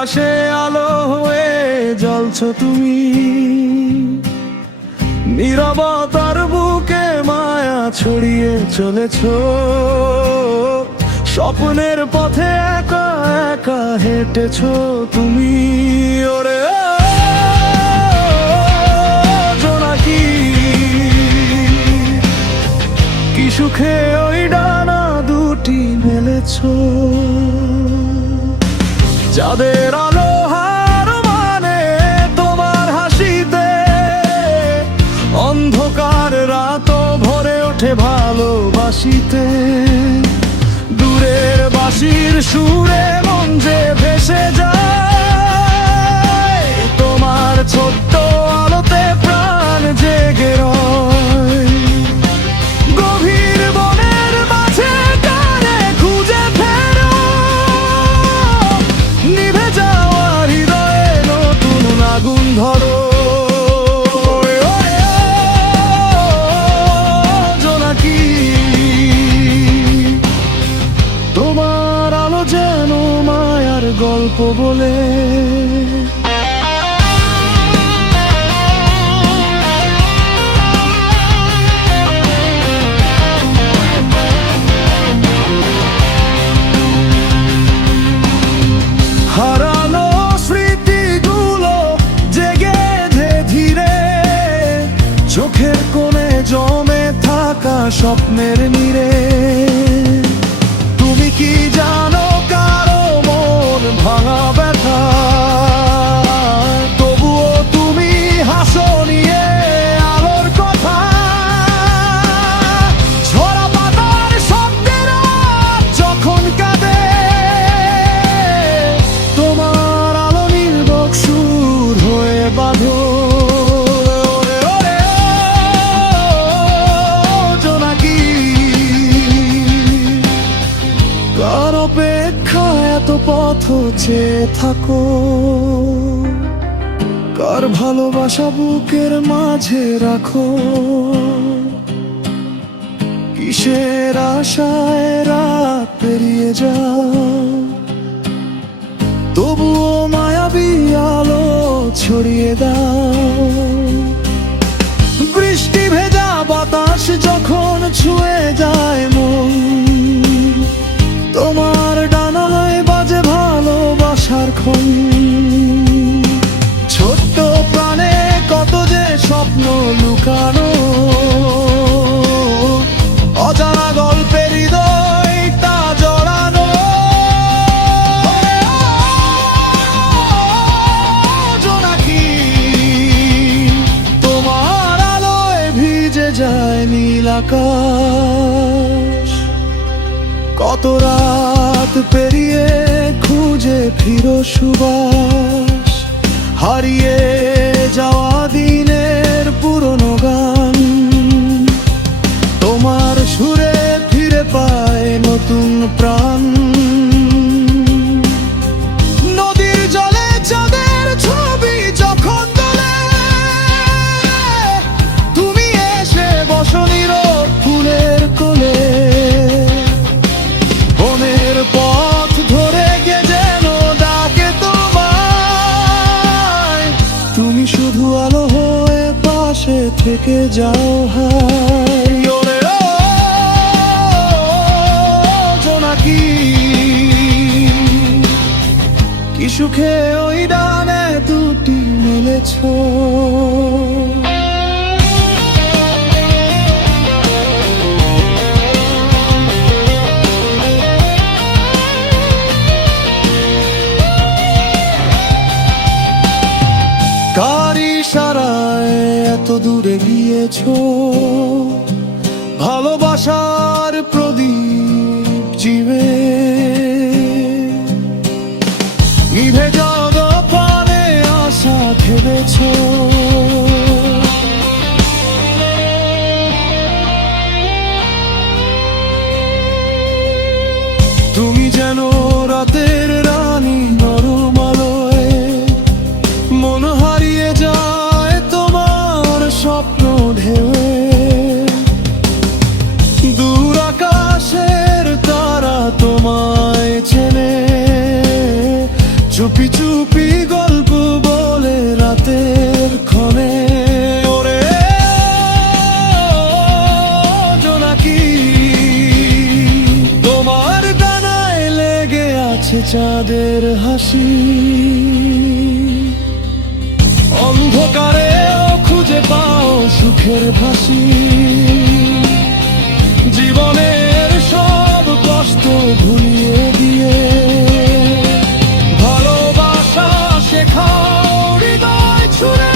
আকাশে আলো হয়ে জ্বলছ তুমি, নীরবতার বুকে মায়া ছড়িয়ে চলেছ, স্বপ্নের পথে একা একা হেঁটেছ তুমি। ওরে জোনাকি, কি সুখে ওই ডানা দুটি মেলেছ, যাদের আলো হার মানে তোমার হাসিতে, অন্ধকার রাত ভরে ওঠে ভালোবাসিতে। দূরের বাঁশির সুরে মন যে ভেসে যায়, তোমার ছোট্ট আলোতে প্রাণ জেগে রয়। গভীর বনের মাঝে কানে খুঁজে ফেরো, নিভে যাওয়া হৃদয়ে নতুন আগুন ধরো। জোনাকি, তোমার আলো যেন মায়ার গল্প বলে। হারানো স্মৃতিগুলো জেগে ধীরে, চোখের কোণে জমে থাকা স্বপ্নের নীড়ে। তুমি কি জানো কারো মন ভাঙা ব্যথা, তবুও তুমি হাসো নিয়ে আলোর কথা। ঝরা পাতার শব্দে রাত যখন কাঁদে, তোমার আলো নির্বক সুর হয়ে বাঁধো। জোনাকি, কার অপেক্ষায় এত পথ চেয়ে থাকো, কার ভালোবাসা বুকের মাঝে রাখো। কিসের আশায় রাত পেরিয়ে যাও, তবুও মায়াবী আলো ছড়িয়ে দাও। বৃষ্টি ভেজা বাতাস যখন ছুঁয়ে যায় মন, তোমার ডানায় বাজে ভালোবাসার খন। ছোট্ট প্রাণে কত যে স্বপ্ন লুকানো, অজানা গল্পের হৃদয় তা জড়ানো। জোনাকি, তোমার আলোয় ভিজে যায় নীল আকাশ। কত রাত পেরিয়ে খুঁজে ফিরো সুবাস, হারিয়ে যাওয়া দিনের পুরনো গান। তোমার সুরে ফিরে পায় নতুন প্রাণ। নদীর জলে চাঁদের ছবি যখন তোলে, তুমি এসে বসো নীরব ফুলের কোলে। বনের পথ ধরে গে যেন ডাকে তোমায়, তুমি শুধু আলো হয়ে পাশে থেকে যাও। হাই ওরে ও জোনাকি, কি সুখে ওই ডানে দুটি মেলেছ। কার ইশারায় এত দূরে গিয়েছ, ভালোবাসার প্রদীপ জিবে। নিভে যাওয়া পানে আশা ভেবেছ, তুমি যেন রাতের রানী নরম আলোয়। মন হারিয়ে যায় তোমার স্বপ্ন ঢেউয়ে, দূর আকাশের তারা তোমায় চেনে। চুপি চুপি চাঁদের হাসি। অন্ধকারেও খুঁজে পাও সুখের ভাসি। জীবনের সব কষ্ট ভুলিয়ে দিয়ে ভালোবাসা শেখাও হৃদয় ছুঁড়ে।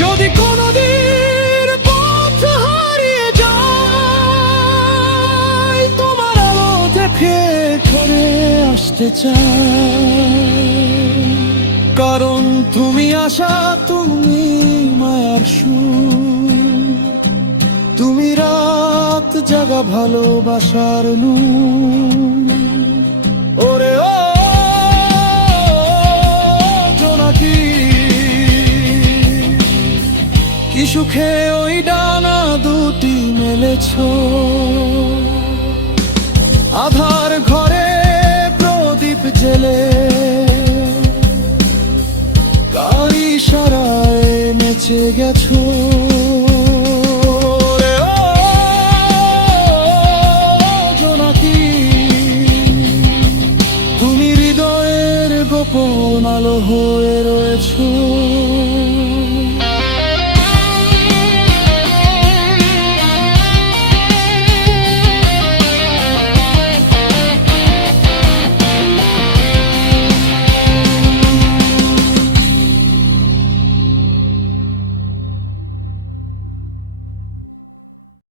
যদি কোনদিন পথ হারিয়ে যায়, তোমার আলো দেখে ঘরে আসতে চাই। কারণ তুমি আশা, তুমি মায়ার সুর, তুমি রাত জাগা ভালোবাসার নূর। ওরে ও জোনাকি, কি সুখে ওই ডানা দুটি মেলেছ। আধার ঘরে প্রদীপ জেলে কার ইশারায় নেচে গেছো। ওরে ও জোনাকি, তুমি হৃদয়ের গোপন আলো হয়ে রয়েছো।